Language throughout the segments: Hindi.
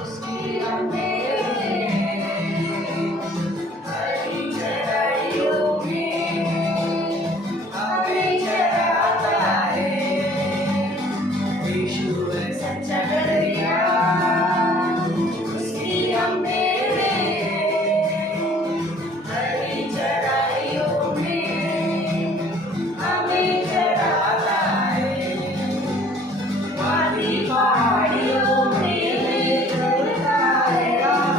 उसकी अंधेरे हरी चराइयों में हमें चराता है। यीशु है सच्चा दरिया, उसकी अंधेरे हरी चराइयों में हमें चराता है। वादी पहाड़ियों में चलता है राह,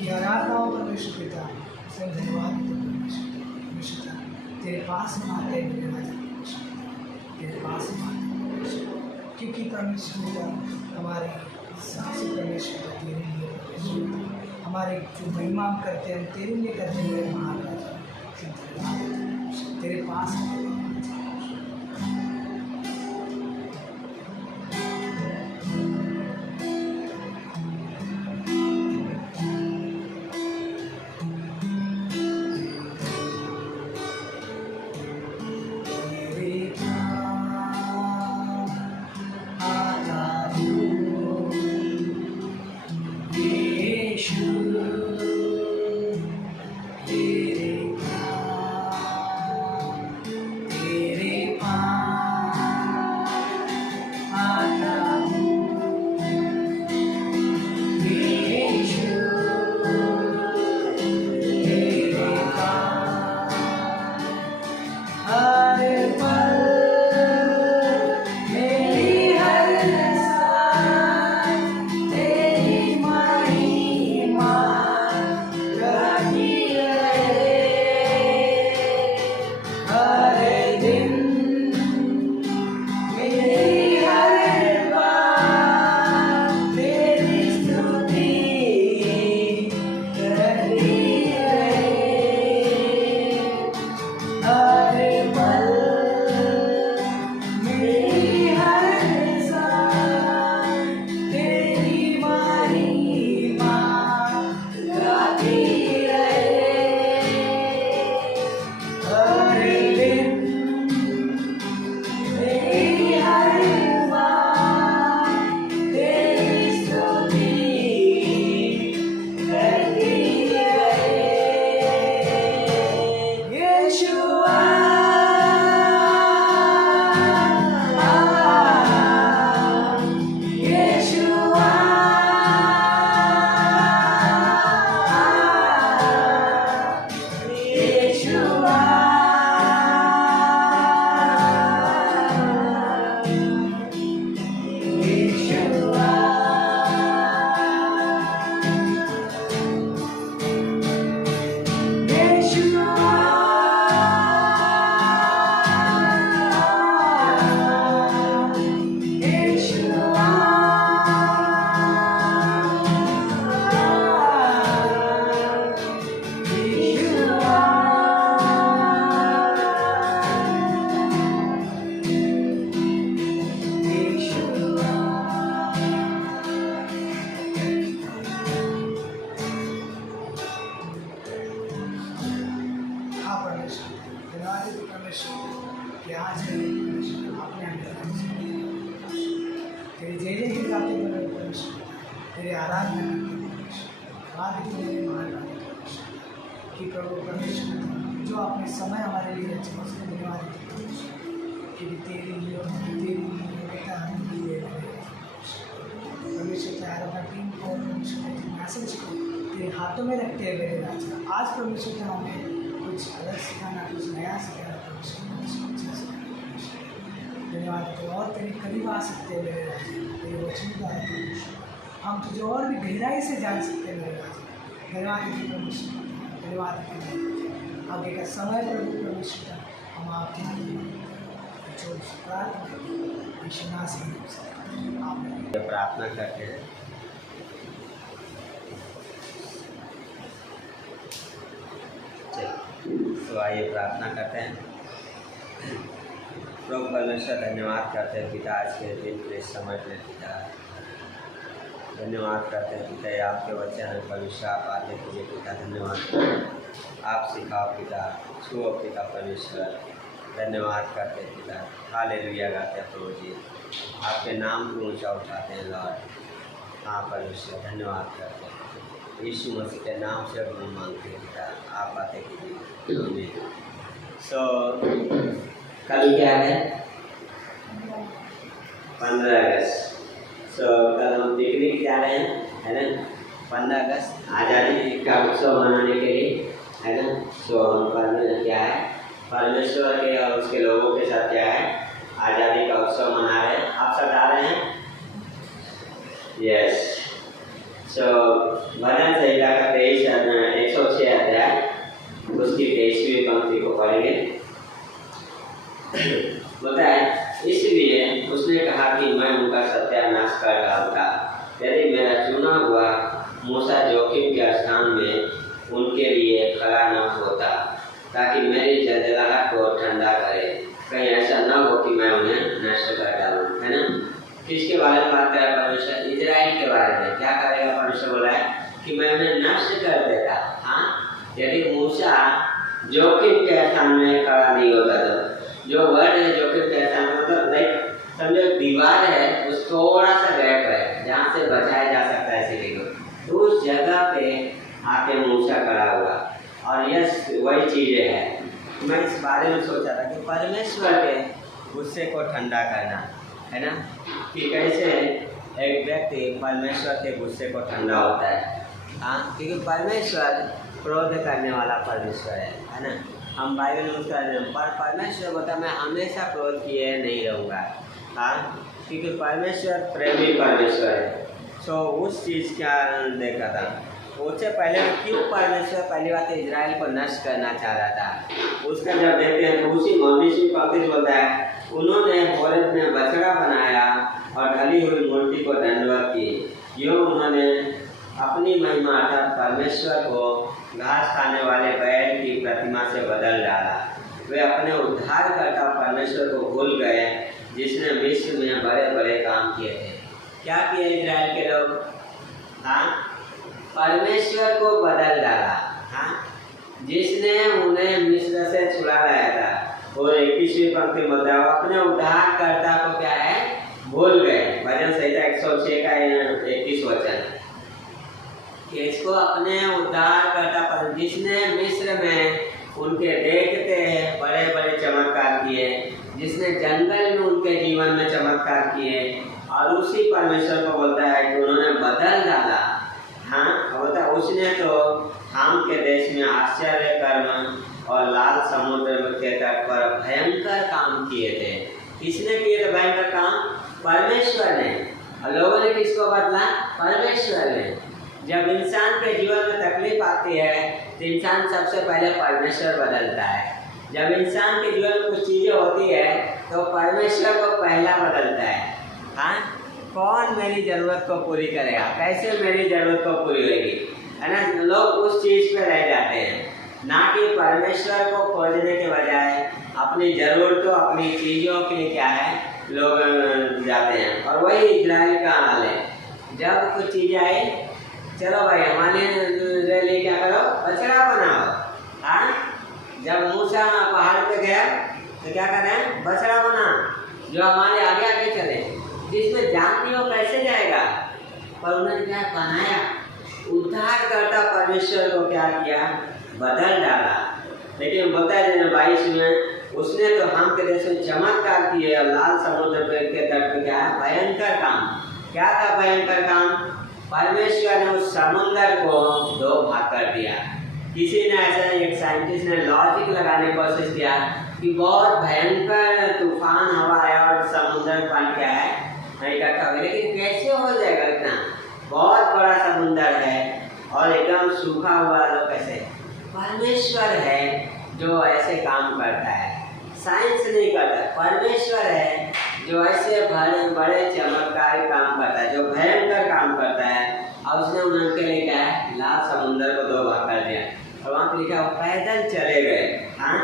की आराधना हो परमेश्वर पिता। स्वयं धन्यवाद परमेश्वर पिता, तेरे पास हम आते हैं मेरे राजा परमेश्वर पिता, तेरे पास हम आते हैं परमेश्वर, क्योंकि परमेश्वर पिता हमारे सबसे परमेश्वर पिता तेरे लिए परमेश्वर पिता, हमारे जो महिमा हम करते हैं तेरे लिए करते हुए महान राजा तेरे पास आते हैं। तेरे आराधना कि प्रभु परमेश्वर जो आपने समय हमारे लिए रचा उसके धन्यवाद कि तेरे लिए परमेश्वर की आराधना टीम को मैसेज को तेरे हाथों में रखते हैं मेरे राजा। आज परमेश्वर ने हमें कुछ अलग सिखाना, कुछ नया सिखाना परमेश्वर धन्यवाद तो और तेरे करीब आ सकते हैं मेरे राजा। तेरे वचन का है हम तुझे और भी गहराई से जान सकते हैं मेरे राजा। धन्यवाद परमेश्वर, धन्यवाद आगे का समय प्रभु परमेश्वर हम आपके प्रार्थना करते हैं। तो आइए प्रार्थना करते हैं। प्रभु परमेश्वर धन्यवाद करते हैं पिता आज के दिन के समय पे पिता धन्यवाद करते हैं पिता आपके वचन परमेश्वर आप आते कीजिए पिता धन्यवाद करते हैं। आप सिखाओ पिता छुओ पिता परमेश्वर धन्यवाद करते हैं पिता हालेलुया गाते हैं प्रभु जी आपके नाम को ऊँचा उठाते हैं लॉर्ड। हाँ परमेश्वर धन्यवाद करते हैं यीशु मसीह के नाम से हम मांगते हैं पिता आप आते कीजिए। सो कल क्या है 15 अगस्त। कल हम पिकनिक जा रहे हैं है ना 15 अगस्त आज़ादी का उत्सव मनाने के लिए है ना। हम परमेश्वर क्या है परमेश्वर के और उसके लोगों के साथ क्या है आज़ादी का उत्सव मना रहे हैं। आप सब जा रहे हैं यस। भजन संहिता का 23 106 अध्याय उसकी 23वीं पंक्ति को पढ़ेंगे। बोलता है, इसलिए उसने कहा कि मैं उनका सत्यानाश कर डालता यदि मेरा चुना हुआ मूसा जोखिम के स्थान में उनके लिए खड़ा न होता, ताकि मेरी जलजलाहट को ठंडा करे। कहीं ऐसा न हो कि मैं उन्हें नष्ट कर डालूं, है ना। किसके बारे में बात कर रहा है परमेश्वर? इजराइल के बारे में। क्या करेगा परमेश्वर? बोला है कि मैं उन्हें नष्ट कर देता। हाँ, यदि मूसा जोखिम के स्थान में खड़ा नहीं होता तो। जो वर्ड है जोखिम के स्थान में, मतलब लाइक समझो दीवार है, उस थोड़ा सा गैप है जहाँ से बचाया जा सकता है किसी को, तो उस जगह पे आके मूसा खड़ा हुआ। और यस, वही चीजें है। मैं इस बारे में सोचा था कि परमेश्वर के गुस्से को ठंडा करना, है ना, कि कैसे एक व्यक्ति परमेश्वर के गुस्से को ठंडा होता है। हाँ, क्योंकि परमेश्वर क्रोध करने वाला परमेश्वर है ना। हम बाइबल में उसका पर परमेश्वर बोलता मैं हमेशा क्रोध किए नहीं रहूँगा। हाँ, क्योंकि परमेश्वर प्रेमी परमेश्वर है। सो उस चीज़ का देखा था। उससे पहले क्यों परमेश्वर पहली बात इजराइल को नष्ट करना चाह रहा था, उसका जब देखते हैं तो उसी 19वीं पंक्ति बोलता है, उन्होंने होरेब में बछड़ा बनाया और ढली हुई मूर्ति को दंडवत की। यूँ उन्होंने अपनी महिमा अर्थात परमेश्वर को घास खाने वाले बैल की प्रतिमा से बदल डाला। वे अपने उद्धारकर्ता परमेश्वर को भूल गए, जिसने मिस्र में बड़े बड़े काम किए थे। क्या किए इजराइल के लोग? हाँ, परमेश्वर को बदल डाला। हाँ, जिसने उन्हें मिस्र से छुड़ा लाया था। और 21वीं पंक्ति में बताओ, अपने उद्धारकर्ता को क्या है? भूल गए। भजन संहिता 106 का 21 वचन, इसको अपने उद्धारकर्ता पर, जिसने मिस्र में उनके देखते बड़े बड़े चमत्कार किए, जिसने जंगल में उनके जीवन में चमत्कार किए, और उसी परमेश्वर को बोलता है कि उन्होंने बदल डाला। हाँ, बोलता उसने तो हाम के देश में आश्चर्य कर्म और लाल समुद्र के तट पर भयंकर काम किए थे। किसने किए थे भयंकर काम? परमेश्वर ने। और लोगों ने किसको बदला? परमेश्वर ने। जब इंसान के जीवन में तकलीफ आती है तो इंसान सबसे पहले परमेश्वर बदलता है। जब इंसान के जीवन में कुछ चीज़ें होती है तो परमेश्वर को पहला बदलता है। हाँ, कौन मेरी ज़रूरत को पूरी करेगा? कैसे मेरी ज़रूरत को पूरी होगी, है ना। लोग उस चीज़ पे रह जाते हैं, ना कि परमेश्वर को खोजने के बजाय अपनी ज़रूरतों अपनी चीज़ों के लिए क्या है लोग जाते हैं। और वही इजराइल का हाल है। जब कुछ चीज़ें आई, चलो भाई हमारे लिए क्या करो? बछड़ा बनाओ। हाँ, जब मूसा पहाड़ पे गया तो क्या कर रहे हैं? बछड़ा बना, जो हमारे आगे आगे चले, जिसमें जान नहीं हो कैसे जाएगा। पर उन्होंने क्या बनाया? उद्धारकर्ता परमेश्वर को क्या किया? बदल डाला। लेकिन बोलता है 22 में, उसने तो हम के देश में चमत्कार किए और लाल समुद्र के तट पे क्या है? भयंकर काम। क्या था भयंकर काम? परमेश्वर ने उस समुद्र को 2 भाग कर दिया। किसी ने ऐसा, एक साइंटिस्ट ने लॉजिक लगाने की कोशिश किया कि बहुत भयंकर तूफान हवा आया और समुद्र पानी क्या है इकट्ठा हो गया, लेकिन कैसे हो जाएगा? इतना बहुत बड़ा समुद्र है और एकदम सूखा हुआ, लोग कैसे? परमेश्वर है जो ऐसे काम करता है, साइंस नहीं करता। परमेश्वर है जो ऐसे बड़े बड़े चमत्कारी काम करता है, जो भयंकर काम करता है। और उसने उनके लिए क्या है? लाल समुद्र को 2 भाग कर दिया और वहाँ पर लिखा पैदल चले गए। हाँ,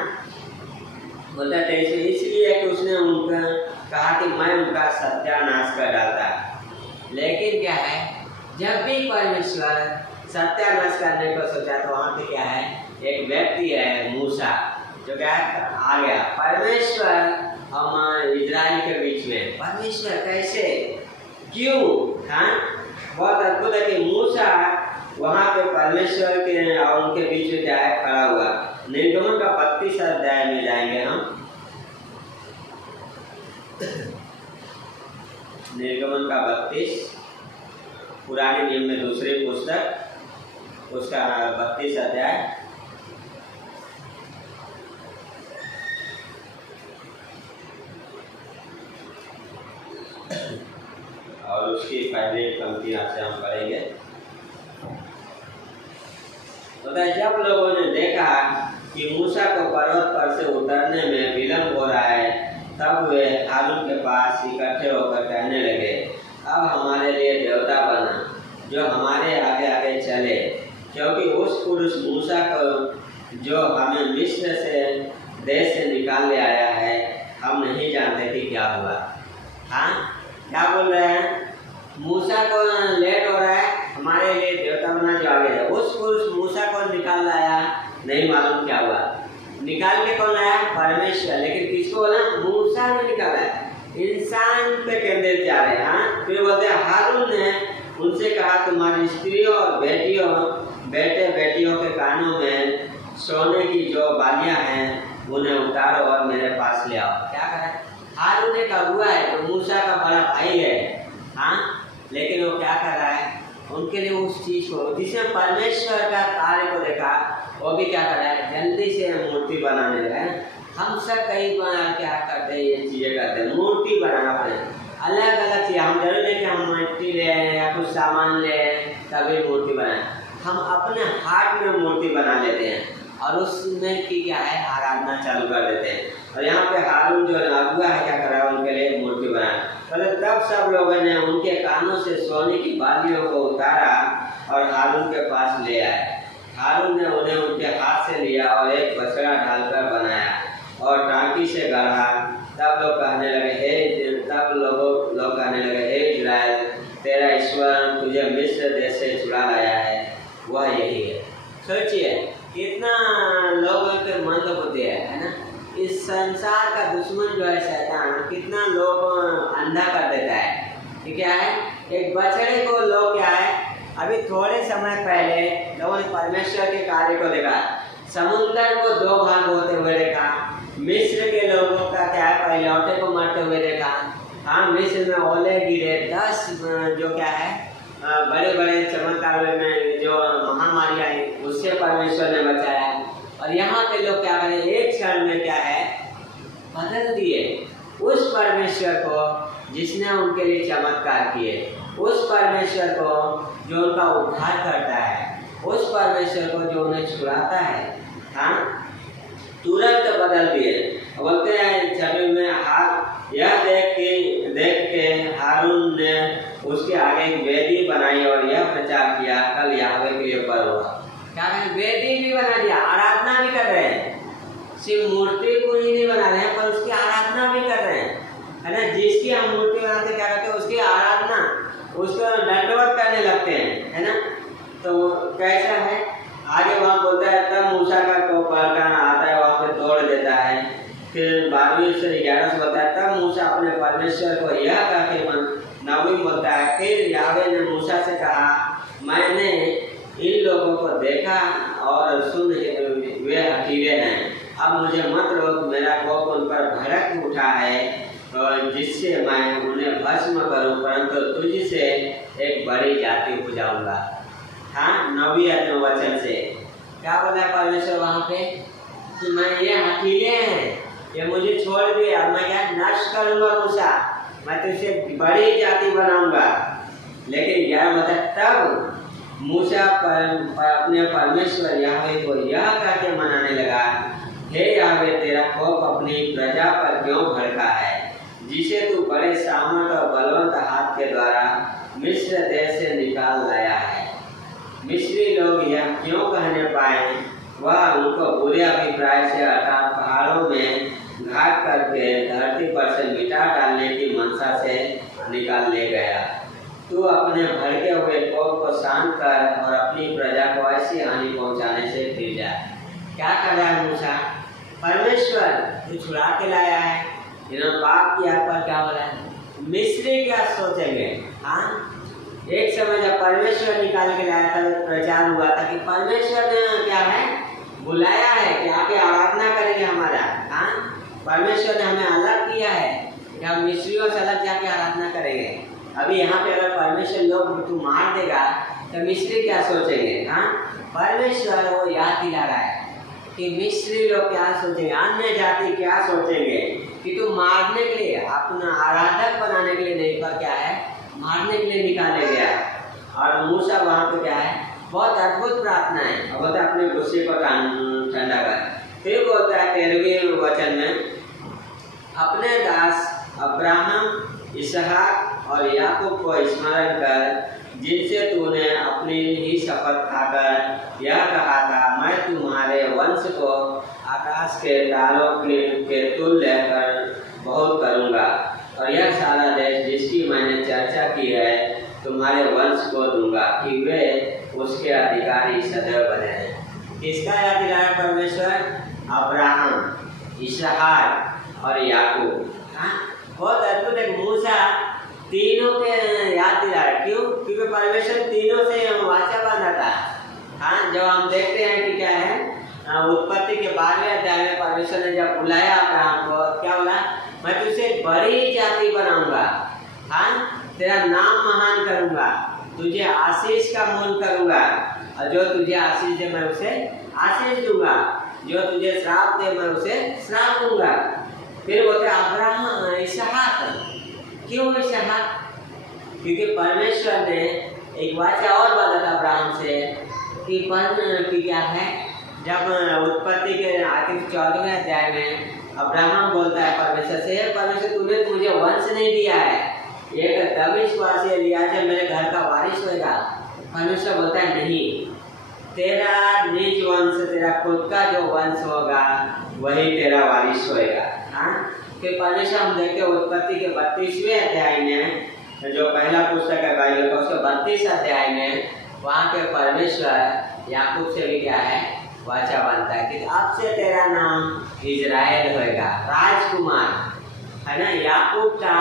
बोलता है इसलिए कि उसने उनका कहा कि मैं उनका सत्यानाश कर डालता। लेकिन क्या है, जब भी परमेश्वर सत्यानाश करने को सोचा तो वहाँ पे क्या है? एक व्यक्ति है मूसा, जो क्या आ गया। परमेश्वर और इजराइल के बीच में, परमेश्वर कैसे, क्यों? हाँ, बहुत अद्भुत है कि मूसा वहाँ पे परमेश्वर के और उनके बीच में क्या है? खड़ा हुआ। निर्गमन का 32 अध्याय में जाएंगे हम। निर्गमन का 32, पुराने नियम में दूसरी पुस्तक, उसका 32 अध्याय। और उसकी पहले पंक्तियाँ से हम पढ़ेंगे। बोलता है जब लोगों ने देखा कि मूसा को पर्वत पर से उतरने में विलम्ब हो रहा है, तब वे हारून के पास इकट्ठे होकर कहने लगे, अब हमारे लिए देवता बना जो हमारे आगे आगे चले, क्योंकि उस पुरुष मूसा को जो हमें मिस्र से देश से निकाल ले आया है, हम नहीं जानते कि क्या हुआ। हाँ, क्या बोल रहे हैं? मूसा को लेट हो रहा है, हमारे लिए देवता बना जो आगे है। उस पुरुष मूसा को निकाल लाया, नहीं मालूम क्या हुआ। निकाल के कौन लाया? परमेश्वर। लेकिन किसको बोला? मूसा ने निकाला है। इंसान पे केंद्रित जा रहे हैं। हाँ, फिर बोलते हैं हारून ने उनसे कहा, तुम्हारी स्त्रियों और बेटियों बेटे बेटियों के कानों में सोने की जो बालियां हैं उन्हें उतारो और मेरे पास ले आओ। क्या करा? हारून एक अगुआ है, तो मूसा का बड़ा भाई है। हाँ, लेकिन वो क्या कर रहा है? उनके लिए उस चीज को, जिसने परमेश्वर का कार्य को देखा, वो भी क्या कर रहा है? जल्दी से मूर्ति बनाने लगा। हम सब कई बार क्या करते हैं, ये चीजें करते हैं, मूर्ति बनाना पड़े अलग अलग चीज। हम जरूर नहीं कि हम मिट्टी ले या कुछ सामान ले तभी मूर्ति बनाए। हम अपने हाथ में मूर्ति बना लेते हैं और उसमें की क्या है? आराधना चालू कर देते हैं। और यहाँ पे हारून जो अगुआ है क्या कर रहा है? उनके लिए मूर्ति बनाया। तब सब लोगों ने उनके कानों से सोने की बालियों को उतारा और हारून के पास ले आए। हारून ने उन्हें उनके हाथ से लिया और एक बछड़ा ढालकर बनाया और टांकी से गढ़ा। तब लोग कहने लगे, हे इस्राएल, तेरा ईश्वर तुझे मिस्र देश से छुड़ा लाया है, वह यही है। सोचिए कितना लोगों के मन होते है ना। इस संसार का दुश्मन जो है शैतान, कितना लोग अंधा कर देता है कि क्या है? एक बछड़े को लोग क्या है, अभी थोड़े समय पहले लोगों ने परमेश्वर के कार्य को देखा, समुद्र को दो भाग होते हुए देखा, मिस्र के लोगों का क्या है, पहिलौठे को मरते हुए देखा। हाँ, मिस्र में ओले गिरे, 10 जो क्या है बड़े बड़े चमत्कार में जो महामारी आई उससे परमेश्वर ने बचाया। और यहाँ पे लोग क्या करें, एक क्षण में क्या है, बदल दिए उस परमेश्वर को जिसने उनके लिए चमत्कार किए, उस परमेश्वर को जो उनका उद्धार करता है, उस परमेश्वर को जो उन्हें छुड़ाता है। हाँ, तुरंत बदल दिए। बोलते हैं छवि में हाथ यह देख के हारून ने उसके आगे एक वेदी बनाई और यह प्रचार किया, कल यहोवा के लिए पर्व हुआ। क्या करें? वेदी भी बना दिया, आराधना भी कर रहे हैं। सिर्फ मूर्ति को ही नहीं बना रहे हैं, पर उसकी आराधना भी कर रहे हैं, है ना। जिसकी हम मूर्ति बनाते क्या करते हैं? उसकी आराधना, उसको दंडवत करने लगते हैं, है ना। तो कैसा है? आगे वहाँ बोलता है, तब मूसा का पलटन आता है, वहाँ पे तोड़ देता है। फिर 12वीं से 11 से बोलता है, तब मूसा अपने परमेश्वर को यह कहके नवीं बोलता है, फिर यहोवा ने मूसा से कहा, मैंने इन लोगों को देखा और सुन वे हठीले हैं। अब मुझे मत रोक, मेरा कोप उन पर भड़क उठा है और जिससे मैं उन्हें भस्म करूं, परंतु तुझसे एक बड़ी जाति उपजाऊंगा। हाँ, 9वें वचन से क्या बोला है परमेश्वर वहाँ पे कि मैं ये हठीले हैं, ये मुझे छोड़ दिए, अब मैं क्या नष्ट करूंगा मूसा, मैं तुझसे बड़ी जाति बनाऊंगा। लेकिन क्या मतलब? तब मूसा अपने परमेश्वर यहोवा को यह कहकर मनाने लगा, हे यहोवा, तेरा कोप अपनी प्रजा पर क्यों भड़का है, जिसे तू बड़े सामर्थ और बलवंत हाथ के द्वारा मिस्र देश से निकाल लाया है। मिस्री लोग यह क्यों कहने पाए, वह उनको बुरे अभिप्राय से अर्थात पहाड़ों में घाट करके धरती पर से मिटा डालने की मनसा से निकाल ले गया। तू अपने भड़के हुए कोप को शांत कर और अपनी प्रजा को ऐसी हानि पहुंचाने से फिर जा। क्या कर रहा है मूसा? परमेश्वर तू छुड़ा के लाया है, इन्होंने पाप किया, पर क्या हो रहा है? मिस्री क्या सोचेंगे? हाँ, एक समय जब परमेश्वर निकाल के लाया था, प्रचार हुआ था कि परमेश्वर ने क्या है बुलाया है कि आके आराधना करेंगे हमारा। हाँ, परमेश्वर ने हमें अलग किया है कि हम मिस्रियों से अलग जाके आराधना करेंगे। अभी यहाँ पे अगर परमेश्वर लोग तू मार देगा तो मिस्री क्या सोचेंगे? हाँ, परमेश्वर वो याद दिला रहा है कि मिस्री लोग क्या सोचेंगे, अन्य जाति क्या सोचेंगे कि तू मारने के लिए, अपना आराधक बनाने के लिए नहीं, पर क्या है मारने के लिए निकाले गया। और मूसा वहाँ पे क्या है बहुत अद्भुत प्रार्थना है। अब बोलता है अपने गुस्से को ठंडा कर। फिर बोलता है 13वें वचन में, अपने दास अब्राहम, इसहाक और याकूब को स्मरण कर, जिनसे तूने अपनी ही शपथ खाकर यह कहा था, मैं तुम्हारे वंश को आकाश के तारों के तुल्य कर बहुत करूँगा, और यह सारा देश जिसकी मैंने चर्चा की है तुम्हारे वंश को दूंगा कि वे उसके अधिकारी सदैव बने हैं। किसका याद दिलाया परमेश्वर? अब्राहम, इसहाक और याकूब। हाँ, बहुत अद्भुत है। मूसा तीनों के याद दिलाया। क्यों? क्योंकि परमेश्वर तीनों से वाचा बांधा था। हाँ, जब हम देखते हैं कि क्या है, उत्पत्ति के 12वें अध्याय में परमेश्वर ने जब बुलाया अब्राहम को, क्या बोला? मैं तुझे बड़ी जाति बनाऊंगा, हाँ, तेरा नाम महान करूंगा, तुझे आशीष का मूल करूंगा, और जो तुझे आशीष दे मैं उसे आशीष दूंगा, जो तुझे श्राप दे मैं उसे श्राप दूंगा। फिर बोलते अब्राहम, इसहाक। क्यों इसहाक? क्योंकि परमेश्वर ने एक वाचा और बांधा था अब्राहम से कि क्या है, जब उत्पत्ति के आखिर 14वें अध्याय में अब्राहम बोलता है परमेश्वर से, परमेश्वर तूने मुझे वंश नहीं दिया है, एक दमिश्कवासी लिया है मेरे घर का वारिस होएगा। परमेश्वर बोलता है नहीं, तेरा निज वंश, तेरा खुद का जो वंश होगा वही तेरा वारिस होएगा। हाँ, फिर परमेश्वर हम देखते हैं उत्पत्ति के 32वें अध्याय में, जो पहला पुस्तक है बाइबल का, उसके 32 अध्याय में वहाँ के परमेश्वर याकूब से भी क्या है, वाचा बांधता है कि अब से तेरा नाम इजराइल होएगा, राजकुमार। है ना, याकूब था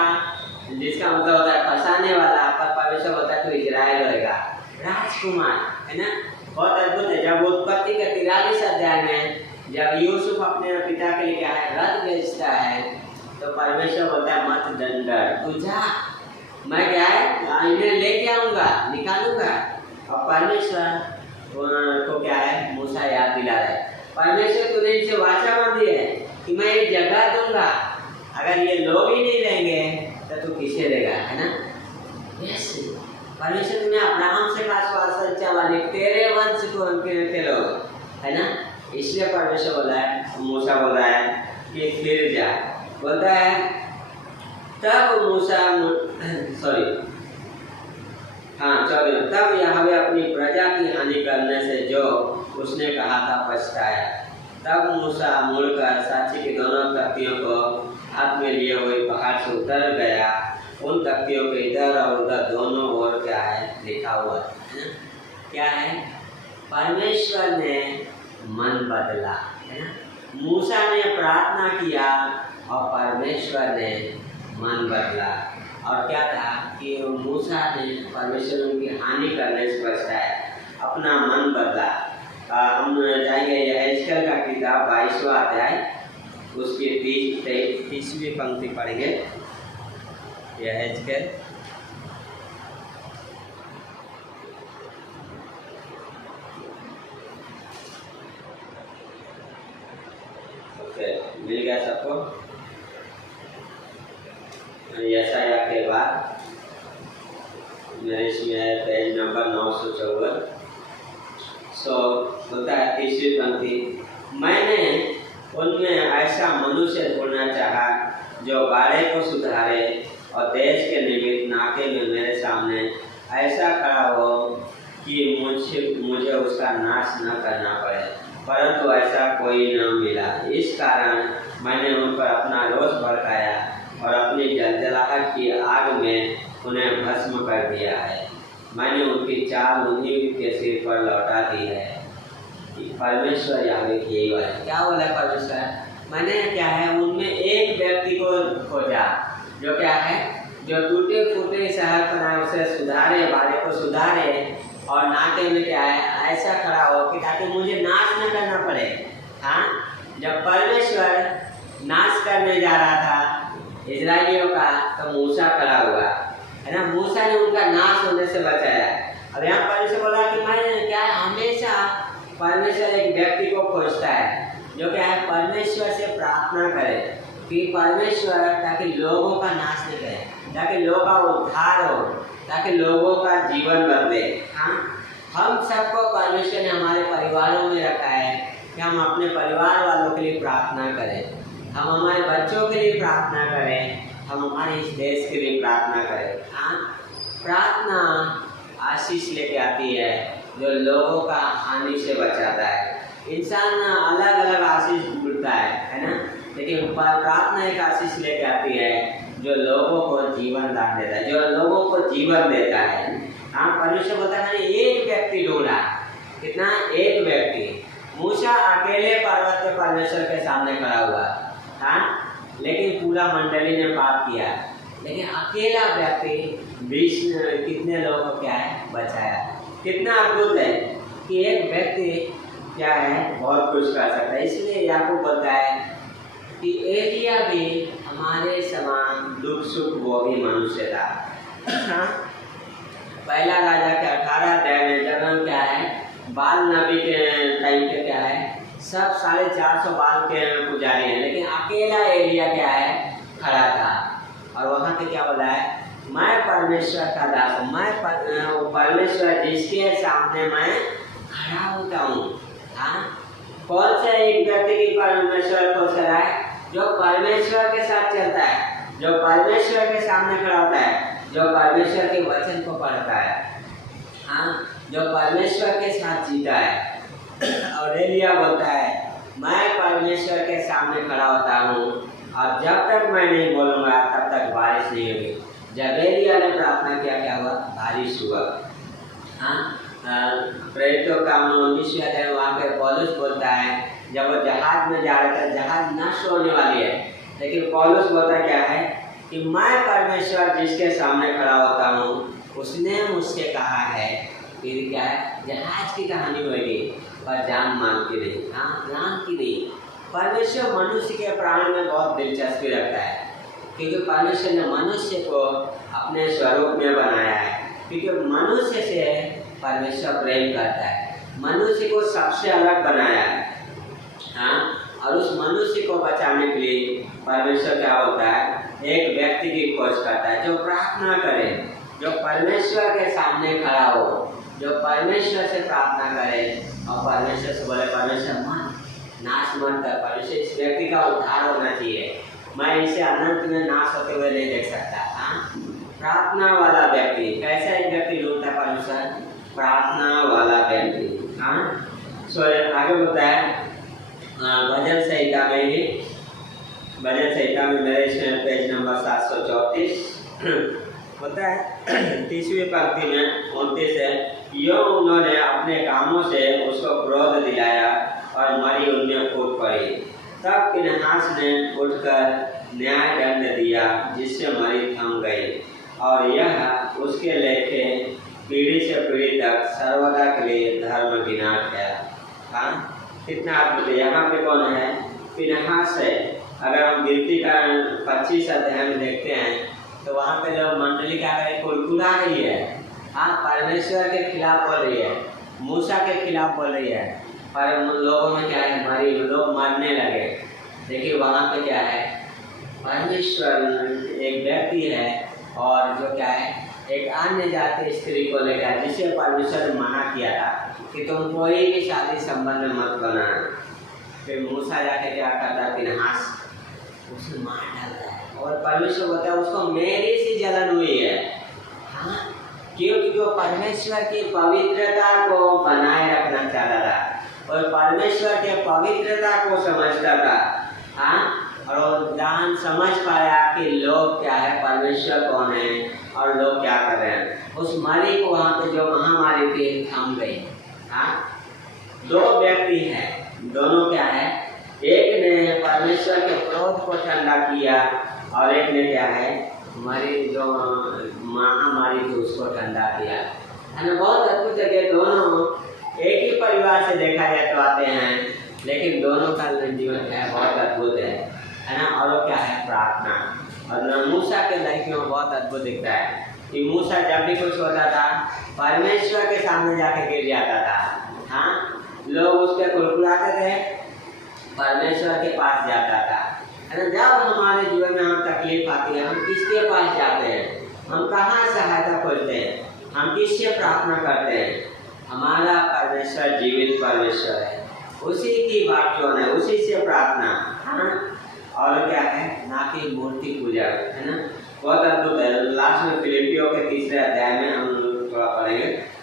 जिसका मतलब होता है फंसाने वाला, पर परमेश्वर बोलता है तो इजराइल होएगा, राजकुमार। है ना, बहुत अद्भुत है। जब उत्पत्ति के 43 अध्याय में जब यूसुफ अपने पिता के लिए क्या है, रथ बेचता है, तो परमेश्वर बोलता है मत डर, तू जा, मैं क्या है इन्हें लेके आऊंगा, निकालूंगा। और परमेश्वर को क्या है, मूसा याद दिला रहा है, परमेश्वर तूने इनसे वाचा बांधी है कि मैं एक जगह दूंगा, अगर ये लोग ही नहीं रहेंगे तो तू किसे देगा। है ना, यस, परमेश्वर तूने अब्राहम से खास वाचा बांधी, तेरे वंश को के लोग, है ना, इसलिए परमेश्वर बोला है, मूसा बोल रहा है कि फिर जा। बोलता है तब मूसा तब यहोवा अपनी प्रजा की हानि करने से जो उसने कहा था पछताया। तब मूसा मुड़कर साक्षी के दोनों तख्तियों को हाथ में लिए हुए पहाड़ से उतर गया। उन तख्तियों के इधर और उधर दोनों ओर क्या है, लिखा हुआ है। क्या है, परमेश्वर ने मन बदला। है ना, मूसा ने प्रार्थना किया और परमेश्वर ने मन बदला। और क्या था कि मूसा ने परमेश्वर उनकी हानि करने से बचाया, अपना मन बदला। हम जाएंगे यहेजकेल का किताब 22वां अध्याय, उसकी 30वीं पंक्ति पढ़ेंगे। यहेजकेल मिल गया सबको? यशाया के बाद मेरे इसमें है पेज नंबर 954। होता है 30वीं पंक्ति, मैंने उनमें ऐसा मनुष्य ढूंढना चाहा जो बाड़े को सुधारे और देश के निमित्त नाके में मेरे सामने ऐसा खड़ा हो कि मुझे उसका नाश न करना पड़े, परंतु ऐसा कोई न मिला। इस कारण मैंने उन पर अपना रोष भड़काया और अपनी जलजलाहट की आग में उन्हें भस्म कर दिया है। मैंने उनकी चाल उन्हीं के सिर पर लौटा दी है। परमेश्वर यहोवा की यही बात है। क्या बोला परमेश्वर? मैंने क्या है, उनमें एक व्यक्ति को खोजा जो क्या है, जो टूटे फूटे शहर बनाए उसे सुधारे, बाड़े को सुधारे और नाके में क्या है ऐसा खड़ा हो कि ताकि मुझे नाश न करना पड़े। हाँ, जब परमेश्वर नाश करने जा रहा था इजराइलियों का, तो मूसा खड़ा हुआ। है ना, मूसा ने उनका नाश होने से बचाया। अब यहाँ परमेश्वर बोला कि मैं क्या है, हमेशा परमेश्वर एक व्यक्ति को खोजता है जो क्या है, परमेश्वर से प्रार्थना करे कि परमेश्वर ताकि लोगों का नाश नहीं करे, ताकि लोगों का उद्धार हो, ताकि लोगों का जीवन बदले। हाँ, हम सबको परमेश्वर ने हमारे परिवारों में रखा है कि हम अपने परिवार वालों के लिए प्रार्थना करें, हम हमारे बच्चों के लिए प्रार्थना करें, हम हमारे इस देश के लिए प्रार्थना करें। हाँ, प्रार्थना आशीष लेके आती है जो लोगों का हानि से बचाता है। इंसान अलग अलग आशीष ढूंढता है ना, लेकिन प्रार्थना एक आशीष लेके आती है जो लोगों को जीवन दान देता है, जो लोगों को जीवन देता है। हाँ, परमेश्वर बोलता है मैंने एक व्यक्ति ढूंढा, कितना? एक व्यक्ति। मूसा अकेले पर्वत पे परमेश्वर के सामने खड़ा हुआ, हाँ, लेकिन पूरा मंडली ने पाप किया, लेकिन अकेला व्यक्ति 20 कितने लोगों को क्या है बचाया। कितना अद्भुत है कि एक व्यक्ति क्या है बहुत कुछ कर सकता है। इसलिए याकूब बोलता है कि एलिया भी हमारे समान दुख सुख भोगी मनुष्य था। हाँ? पहला राजा के 18 अध्याय में जब हम क्या है बाल नबी के टाइम पे क्या है सब 450 बाल के पुजारी हैं, लेकिन अकेला एलिया क्या है खड़ा था। और वहाँ पे क्या बोला है, मैं परमेश्वर का दास हूँ, मैं परमेश्वर जिसके सामने मैं खड़ा होता हूँ। हाँ, कौन सा एक व्यक्ति की परमेश्वर को सराय? जो परमेश्वर के साथ चलता है, जो परमेश्वर के सामने खड़ा होता है, जो परमेश्वर के वचन को पढ़ता है, हाँ, जो परमेश्वर के साथ जीता है। और एलिया बोलता है मैं परमेश्वर के सामने खड़ा होता हूँ और जब तक मैं नहीं बोलूँगा तब तक बारिश नहीं होगी। जब एलिया ने प्रार्थना किया क्या हुआ? बारिश हुआ। हाँ, प्रेरितों का 19 अध्याय वहाँ पे पौलुस बोलता है जब वो जहाज में जा रहे थे, जहाज नष्ट होने वाली है, लेकिन पौलुस बोलता क्या है कि मैं परमेश्वर जिसके सामने खड़ा होता हूँ उसने मुझसे कहा है फिर क्या है जहाज की कहानी होगी पर जान मान की नहीं। हाँ, जान की नहीं। परमेश्वर मनुष्य के प्राण में बहुत दिलचस्पी रखता है, क्योंकि परमेश्वर ने मनुष्य को अपने स्वरूप में बनाया है, क्योंकि मनुष्य से परमेश्वर प्रेम करता है, मनुष्य को सबसे अलग बनाया है। हाँ, और उस मनुष्य को बचाने के लिए परमेश्वर क्या होता है एक व्यक्ति की खोज करता है जो प्रार्थना करे, जो परमेश्वर के सामने खड़ा हो, जो परमेश्वर से प्रार्थना करे और परमेश्वर से बोले परमेश्वर मत नाश मत कर, परमेश्वर इस व्यक्ति का उद्धार होना चाहिए, मैं इसे अनंत में नाश होते हुए नहीं देख सकता। हाँ, प्रार्थना वाला व्यक्ति। कैसा एक व्यक्ति ढूंढता है परमेश्वर? प्रार्थना वाला व्यक्ति। हाँ, सो आगे बोलता है भजन संहिता में ही, भजन संहिता में मेरे इसमें पेज नंबर 734 होता है 30वीं पंक्ति में 29 है, यो उन्होंने अपने कामों से उसको क्रोध दिलाया और मरी उनमें फूट पड़ी। तब फिनहास ने उठकर न्याय दंड दिया जिससे मरी थम गई, और यह उसके लेखे पीढ़ी से पीढ़ी तक सर्वदा के लिए धर्म विनाश है। हाँ, कितना अद्भुत है। यहाँ पे कौन है? फिनहास है। अगर हम गिनती का 25 अध्याय में देखते हैं तो वहाँ पे जो मंडली क्या करे कुरकुरा रही है। हाँ, परमेश्वर के खिलाफ बोल रही है, मूसा के खिलाफ बोल रही है, पर लोगों में क्या है मरी, लोग मरने लगे। देखिए वहाँ पे क्या है परमेश्वर एक व्यक्ति है और जो क्या है एक अन्य जाति स्त्री को लेकर, जिसे परमेश्वर ने मना किया था कि तुम कोई भी शादी संबंध मत बनाना। फिर मूसा जाके क्या करता है फिनहास उसे मार डालता है, और परमेश्वर बोलता है उसको मेरी सी जलन हुई है। हाँ, क्योंकि जो परमेश्वर की पवित्रता को बनाए रखना चाहता था और परमेश्वर के पवित्रता को समझता था। हाँ, और वो जान समझ पाया कि लोग क्या है परमेश्वर कौन है और लोग क्या कर रहे हैं। उस मरी को वहाँ पे जो महामारी थी थम गई। हाँ, दो व्यक्ति हैं, दोनों क्या है एक ने परमेश्वर के क्रोध को ठंडा किया और एक ने क्या है हमारी जो महामारी थी उसको ठंडा किया। है ना, बहुत अद्भुत है कि दोनों एक ही परिवार से देखा जाए तो आते हैं, लेकिन दोनों का जीवन है बहुत अद्भुत है ना। और वो क्या है प्रार्थना। और मूसा के लाइफ में बहुत अद्भुत दिखता है कि मूसा जब भी कुछ होता था परमेश्वर के सामने जाके गिर जाता था। हाँ, लोग उस पर कुरकुराते थे, परमेश्वर के पास जाता था। है ना, जब हमारे जीवन में हम तकलीफ आती है हम किसके पास जाते हैं? हम कहाँ सहायता खोजते हैं? हम किससे प्रार्थना करते हैं? हमारा परमेश्वर जीवित परमेश्वर है, उसी की बातों है, उसी से प्रार्थना, हाँ। और क्या है, ना कि मूर्ति पूजा, है ना। बहुत अद्भुत है। लास्ट में फिलिपियों के 3 अध्याय में हम थोड़ा पढ़ेंगे।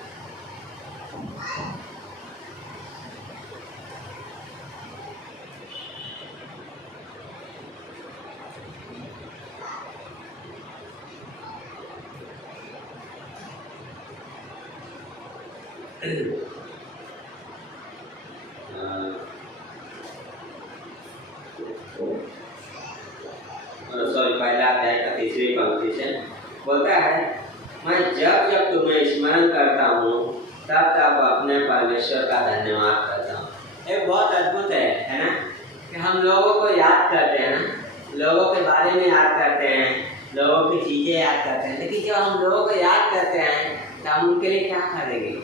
सॉरी, पहला अध्याय का 3री पंक्ति से बोलता है, मैं जब जब तुम्हें स्मरण करता हूँ तब तब अपने परमेश्वर का धन्यवाद करता हूँ। ये बहुत अद्भुत है ना, कि हम लोगों को याद करते हैं ना, लोगों के बारे में याद करते हैं, लोगों की चीज़ें याद करते हैं, लेकिन जब हम लोगों को याद करते हैं तो हम उनके लिए क्या करेंगे।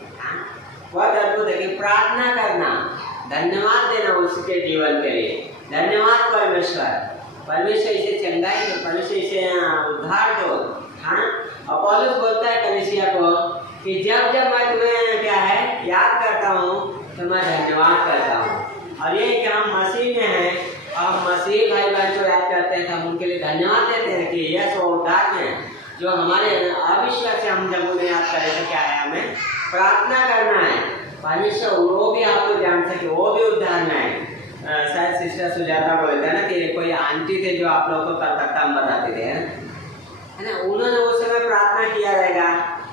बहुत अद्भुत है कि प्रार्थना करना, धन्यवाद देना उसके जीवन के लिए। धन्यवाद परमेश्वर इसे चंगाई दो, परमेश्वर इसे उद्धार दो, हाँ। और पौलुस बोलता है कलीसिया को कि जब जब मैं तुम्हें क्या है याद करता हूँ तो मैं धन्यवाद करता हूँ। और ये कि हम मसीह में हैं और हम मसीह भाई बहन को याद करते हैं तो हम उनके लिए धन्यवाद देते हैं कि यस वो उद्धार में जो हमारे अविश्वास से हम जब उन्हें याद करें तो क्या है, हमें प्रार्थना करना है। परमेश्वर वो भी आपको जान सके, वो भी उद्धार में है। शायद सिस्टर सुजाता बोलते हैं ना कि कोई आंटी थे जो आप लोग को कलकत्ता में बताते थे, है ना, उन्होंने उस समय प्रार्थना किया रहेगा,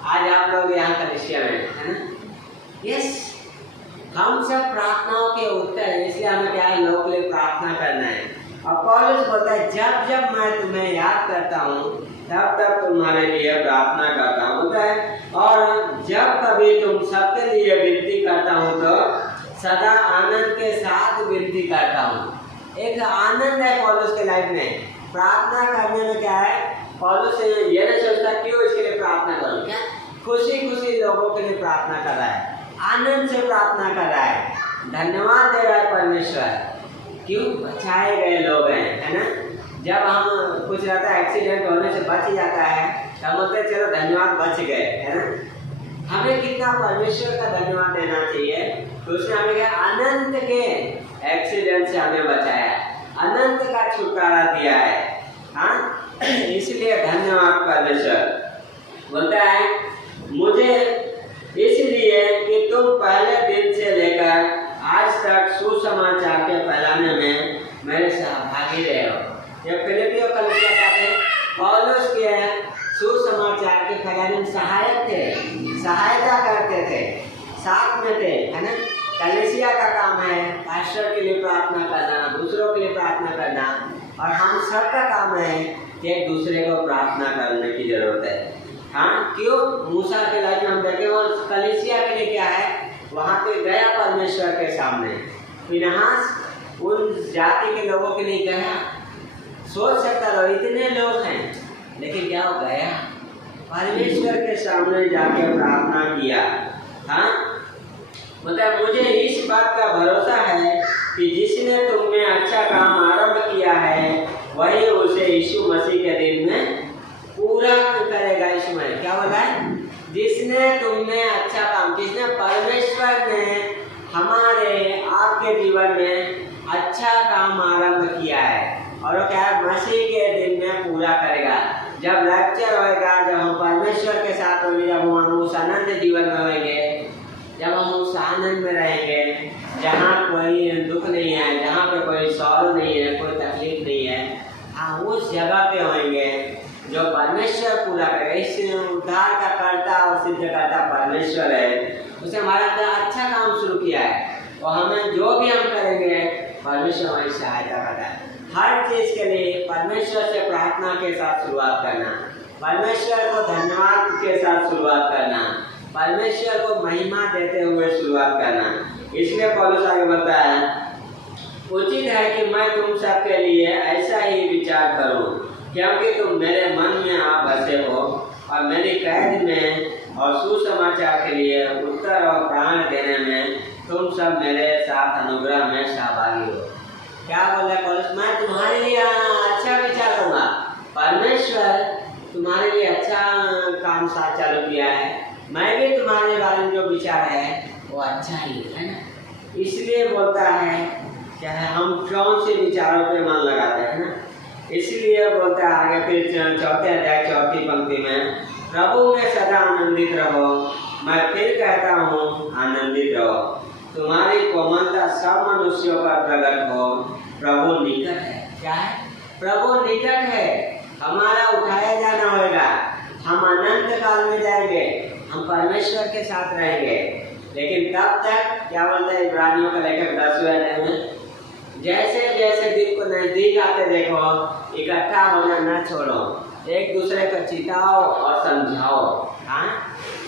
आज आप लोग यहाँ कलीसिया में, है ना। यस, हम सब प्रार्थनाओं के उत्तर है, इसलिए हमें क्या है, लोगों के लिए प्रार्थना करना है। और पौलुस बोलता है जब जब मैं तुम्हें याद करता हूँ तब तब तुम्हारे लिए प्रार्थना करता हूँ, होता है। और जब कभी तुम सबके लिए विनती करता हूँ तो सदा आनंद के साथ विनती करता हूँ। एक आनंद है पौलुस के लाइफ में, प्रार्थना करने में क्या है, पौलुस ये नहीं सोचता क्यों इसके लिए प्रार्थना करूँ, क्या खुशी खुशी लोगों के लिए प्रार्थना कर रहा है, आनंद से प्रार्थना कर रहा है, धन्यवाद दे रहा है परमेश्वर। क्यों, बचाए गए लोग हैं, है ना। जब हम कुछ रहता है, एक्सीडेंट होने से बच जाता है तो बोलते हैं चलो धन्यवाद बच गए, है ना। हमें कितना परमेश्वर का धन्यवाद देना चाहिए, तो उसने हमें क्या अनंत के एक्सीडेंट से हमें बचाया, अनंत का छुटकारा दिया है, हाँ। इसलिए धन्यवाद परमेश्वर। बोलता है मुझे इसलिए कि तुम पहले दिन से लेकर आज तक सुसमाचार के फैलाने में मेरे सहभागी रहे हो। ये फिलिपियों कलीसिया कहते हैं पौलुस के सुसमाचार के फैलाने में सहायक थे, सहायता करते थे, साथ में थे, है ना। कलीसिया का काम है पास्टर के लिए प्रार्थना करना, दूसरों के लिए प्रार्थना करना, और हम सब का काम है कि एक दूसरे को प्रार्थना करने की जरूरत है, हाँ। क्यों, मूसा के लाइफ में हम देखें वो कलीसिया के लिए क्या है, वहाँ पे गया परमेश्वर के सामने, फिनहास उन जाति के लोगों के लिए गया, सोच सकता लो इतने लोग हैं, लेकिन क्या हो गया, परमेश्वर के सामने जाके प्रार्थना किया, हाँ। मतलब मुझे इस बात का भरोसा है कि जिसने तुम में अच्छा काम आरंभ किया है वही उसे यीशु मसीह के दिन में पूरा करेगा। यीशु में क्या बोला है, जिसने तुम में अच्छा काम, जिसने परमेश्वर ने हमारे आपके जीवन में अच्छा काम आरंभ किया है, और वो क्या है, मसीह के दिन में पूरा करेगा। जब रैप्चर होएगा, जब हम परमेश्वर के साथ होंगे, जब हम उस आनंद जीवन में होंगे, जब हम उस आनंद में रहेंगे जहाँ कोई दुख नहीं है, जहाँ पे कोई सौर नहीं है, कोई तकलीफ नहीं है, हाँ, उस जगह पे होंगे जो परमेश्वर पूरा करेगा। इस उद्धार का कर्ता और सिद्धकर्ता परमेश्वर है, उसने हमारा अच्छा काम शुरू किया है, और हमें जो भी हम करेंगे परमेश्वर हमारी सहायता करता है। हर चीज़ के लिए परमेश्वर से प्रार्थना के साथ शुरुआत करना, परमेश्वर को धन्यवाद के साथ शुरुआत करना, परमेश्वर को महिमा देते हुए शुरुआत करना। इसलिए पौलुस आगे बढ़ता है, उचित है कि मैं तुम सबके लिए ऐसा ही विचार करूं, क्योंकि तुम मेरे मन में आ बसे हो और मेरी कैद में और सुसमाचार के लिए उत्तर और प्राण देने में तुम सब मेरे साथ अनुग्रह में सहभागी हो। क्या बोल रहा है पौलुस, मैं तुम्हारे लिए अच्छा विचार करूँगा। परमेश्वर तुम्हारे लिए अच्छा काम साथ चालू किया है, मैं भी तुम्हारे बारे में जो विचार है वो अच्छा ही है ना। इसलिए बोलता है क्या है, हम कौन से विचारों पे मन लगाते हैं ना, इसलिए बोलता है आगे फिर चौथे अध्याय चौथी पंक्ति में, प्रभु में सदा आनंदित रहो, मैं फिर कहता हूँ आनंदित रहो, तुम्हारी कोमलता सब मनुष्यों पर प्रकट हो, प्रभु निकट है। क्या है? प्रभु निकट है, हमारा उठाया जाना होगा, हम अनंत काल में जाएंगे, हम परमेश्वर के साथ रहेंगे। लेकिन तब तक क्या बोलते हैं इब्रानियों का लेखक 10वें अध्याय में, जैसे जैसे दिन को नजदीक आते देखो, इकट्ठा होना न छोड़ो, एक दूसरे को चिताओ और समझाओ। हाँ,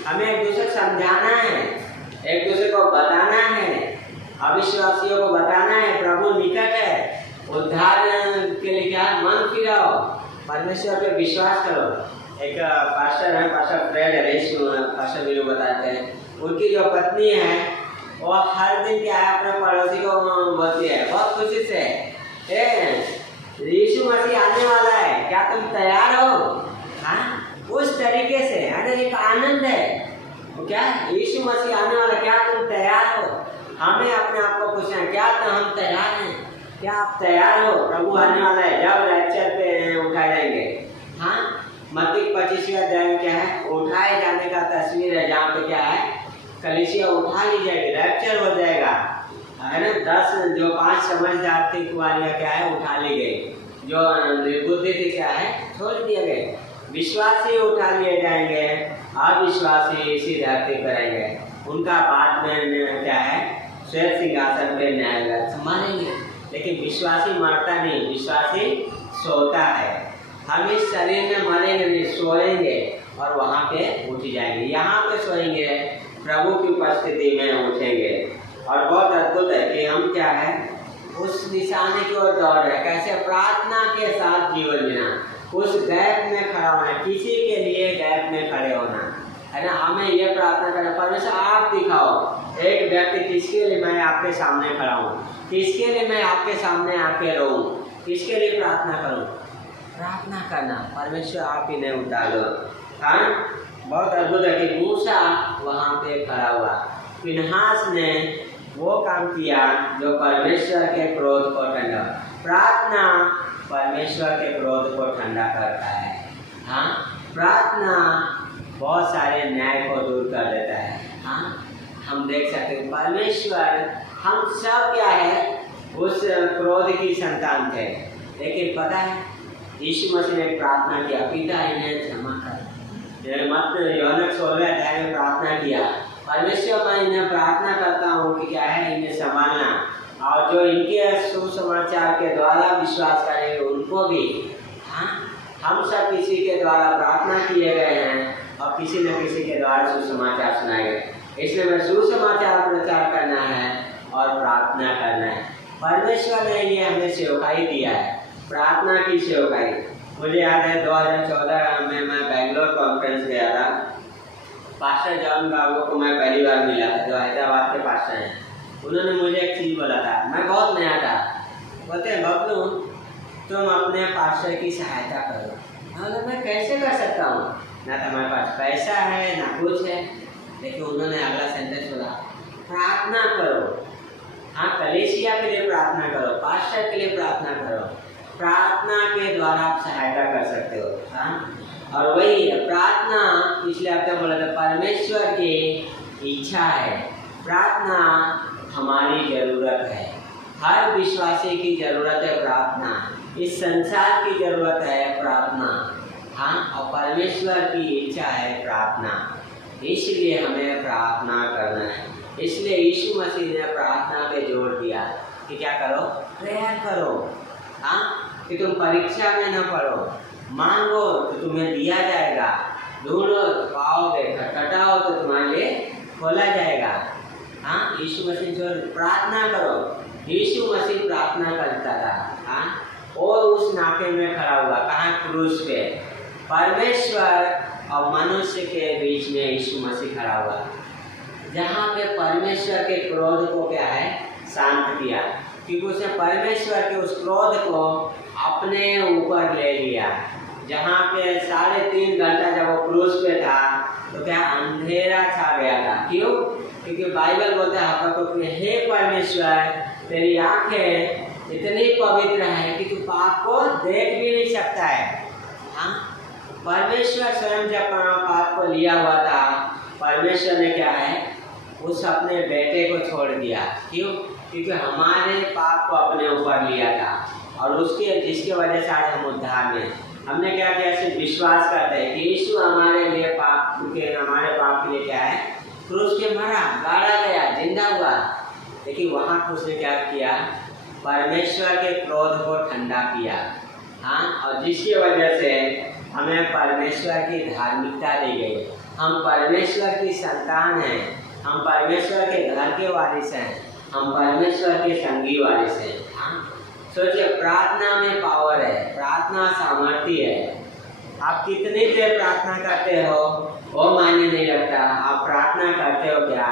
हमें एक दूसरे को समझाना है, एक दूसरे को बताना है, अविश्वासियों को बताना है प्रभु निकट है। उद्धार के लिए क्या, मन फिराओ, परमेश्वर पे विश्वास करो। एक पास्टर है, pastor Fred Harish, pastor Veeru बताते हैं, उनकी जो पत्नी है वो हर दिन क्या है अपने पड़ोसी को बोलती है बहुत खुशी से, यीशु मसीह आने वाला है, क्या तुम तैयार हो? हाँ, उस तरीके से है, एक आनंद है वो, क्या यीशु मसीह आने वाला, क्या तुम तैयार हो? हमें अपने आप को पूछना है, क्या तो हम तैयार हैं? क्या आप तैयार हो? प्रभु आने वाला है, जब रैप्चर पे उठाए जाएंगे। हाँ, मत्ती 25वें अध्याय में क्या है, उठाए जाने का तस्वीर है, जहाँ पे क्या है कलीसिया उठा ली जाएगी, रैप्चर हो जाएगा, है ना। 10 जो 5 समझदार थी कुआरियाँ क्या है उठा ली गई, जो निर्बुद्धि थी क्या है छोड़ दिए गए, विश्वासी उठा लिए जाएंगे, अविश्वासी इसी धरती पर रहेंगे, उनका बाद में क्या है श्वेत सिंहासन पे न्याय संभालेंगे। लेकिन विश्वासी मरता नहीं, विश्वासी सोता है। हम इस शरीर में मरेंगे नहीं, सोएंगे और वहाँ पे उठ जाएंगे, यहाँ पे सोएंगे, प्रभु की उपस्थिति में उठेंगे। और बहुत अद्भुत है कि हम क्या है उस निशाने की ओर दौड़ रहे हैं, कैसे प्रार्थना के साथ जीवन जीना, उस गैप में खड़ा होना, किसी के लिए गैप में खड़े होना, है ना। हमें ये प्रार्थना करना, परमेश्वर आप दिखाओ एक व्यक्ति किसके लिए मैं आपके सामने खड़ा हूँ, किसके लिए मैं आपके सामने आके रहूँ, किसके लिए प्रार्थना करूँ। प्रार्थना करना, परमेश्वर आप इन्हें उतारो। हाँ, बहुत अद्भुत है कि मूसा वहाँ पे खड़ा हुआ, फिनहास ने वो काम किया जो परमेश्वर के क्रोध को ठंडा, प्रार्थना परमेश्वर के क्रोध को ठंडा करता है। हाँ, प्रार्थना बहुत सारे न्याय को दूर कर देता है। हाँ, हम देख सकते हैं परमेश्वर, हम सब क्या है उस क्रोध की संतान थे, लेकिन पता है यीशु मसीह ने प्रार्थना किया, पिता इन्हें क्षमा कर। मत यूहन्ना 16वें अध्याय में प्रार्थना किया, परमेश्वर मैं इन्हें प्रार्थना करता हूँ कि क्या है इन्हें संभालना, और जो इनके सुसमाचार के द्वारा विश्वास करेंगे उनको भी। हाँ, हम सब किसी के द्वारा प्रार्थना किए गए हैं और किसी न किसी के द्वारा सुसमाचार सुनाए गए, इसलिए मैं सुसमाचार प्रचार करना है और प्रार्थना करना है। परमेश्वर ने ये हमें सेवकाई दिया है, प्रार्थना की सेवकाई। मुझे याद है 2014 में मैं बेंगलोर कॉन्फ्रेंस गया था, पास्टर जॉन बाबू को मैं पहली बार मिला था, जो हैदराबाद के पास्टर हैं। उन्होंने मुझे एक चीज़ बोला था, मैं बहुत नया था, बोलते हैं बबलू तुम अपने पास्टर की सहायता करो। मतलब मैं कैसे कर सकता हूँ, ना तो हमारे पास पैसा है ना कुछ है, लेकिन उन्होंने अगला सेंटेंस बोला प्रार्थना करो। हाँ, कलीसिया के लिए प्रार्थना करो, पास्टर के लिए प्रार्थना करो, प्रार्थना के द्वारा आप सहायता कर सकते हो। हाँ, और वही प्रार्थना पिछले हफ्ते बोला था, परमेश्वर की इच्छा है, प्रार्थना हमारी जरूरत है, हर विश्वासी की जरूरत है प्रार्थना, इस संसार की जरूरत है प्रार्थना। हाँ, और परमेश्वर की इच्छा है प्रार्थना, इसलिए हमें प्रार्थना करना है। इसलिए यीशु मसीह ने प्रार्थना पे जोर दिया कि क्या करो, प्रेयर करो। हाँ, कि तुम परीक्षा में न पढ़ो, मांगो तो तुम्हें दिया जाएगा, ढूंढो तो पाओगे, खटखटाओ तो तुम्हारे लिए खोला जाएगा। हाँ, यीशु मसीह जो प्रार्थना करो, यीशु मसीह प्रार्थना करता था। हाँ, और उस नाके में खड़ा हुआ, कहाँ, क्रूस पे, परमेश्वर और मनुष्य के बीच में यीशु मसीह खड़ा हुआ, जहाँ पे परमेश्वर के क्रोध को क्या है शांत किया, क्योंकि उसने परमेश्वर के उस क्रोध को अपने ऊपर ले लिया। जहाँ पे 3.5 घंटा जब वो क्रूस पे था, तो क्या अंधेरा छा गया था। क्यों? क्योंकि बाइबल बोलता है हबक्कुक में, हे परमेश्वर तेरी आंखें इतनी पवित्र है कि तू पाप को देख भी नहीं सकता है। हाँ, परमेश्वर स्वयं जब पाप को लिया हुआ था, परमेश्वर ने क्या है उस अपने बेटे को छोड़ दिया। क्यों? क्योंकि हमारे पाप को अपने ऊपर लिया था और उसके जिसकी वजह से आज हम उद्धार में। हमने क्या किया, सिर्फ विश्वास करते हैं कि यीशु हमारे लिए पाप के हमारे पाप के लिए क्या है क्रूस पे मरा, गाड़ा गया, जिंदा हुआ। लेकिन वहाँ पर उसने क्या किया, परमेश्वर के क्रोध को ठंडा किया। हाँ, और जिसकी वजह से हमें परमेश्वर की धार्मिकता दी गई। हम परमेश्वर की संतान हैं, हम परमेश्वर के घर के वारिस हैं, हम परमेश्वर के संगी वारिस हैं। हाँ, सोचिए प्रार्थना में पावर है, प्रार्थना सामर्थ्य है। आप कितनी देर प्रार्थना करते हो वो मायने नहीं रखता, आप प्रार्थना करते हो क्या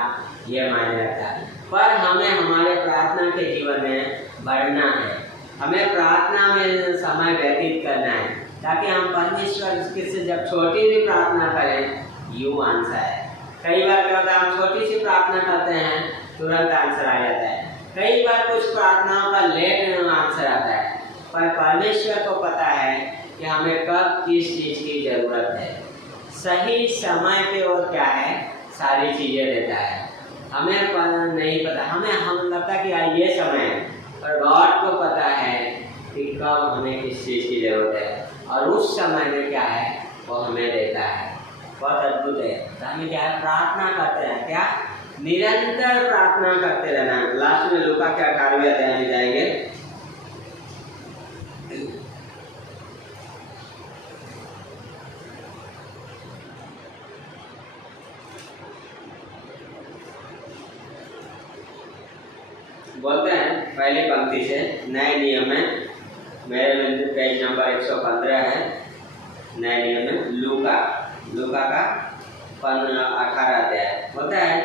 ये मायने रखता है। पर हमें हमारे प्रार्थना के जीवन में बढ़ना है, हमें प्रार्थना में समय व्यतीत करना है ताकि हम परमेश्वर से जब छोटी भी प्रार्थना करें यू आंसर है। कई बार क्या होता है, हम छोटी सी प्रार्थना करते हैं तुरंत आंसर आ जाता है। कई बार कुछ प्रार्थनाओं का लेट आंसर आता है, पर परमेश्वर को पता है कि हमें कब किस चीज़ की ज़रूरत है। सही समय पे और क्या है सारी चीज़ें देता है। हमें नहीं पता, हम लगता है कि ये समय है, पर गॉड को पता है कि कब हमें किस चीज़ की ज़रूरत है और उस समय में क्या है वो हमें देता है। बहुत अद्भुत है। तो हमें क्या है प्रार्थना करते हैं, क्या निरंतर प्रार्थना करते रहना है। लास्ट में लूका के 18वें अध्याय में जाएंगे। बोलते हैं पहली पंक्ति से, नए नियम में मेरे पेज नंबर 115 है। नए नियम में लूका का 18 अध्याय बोलता है,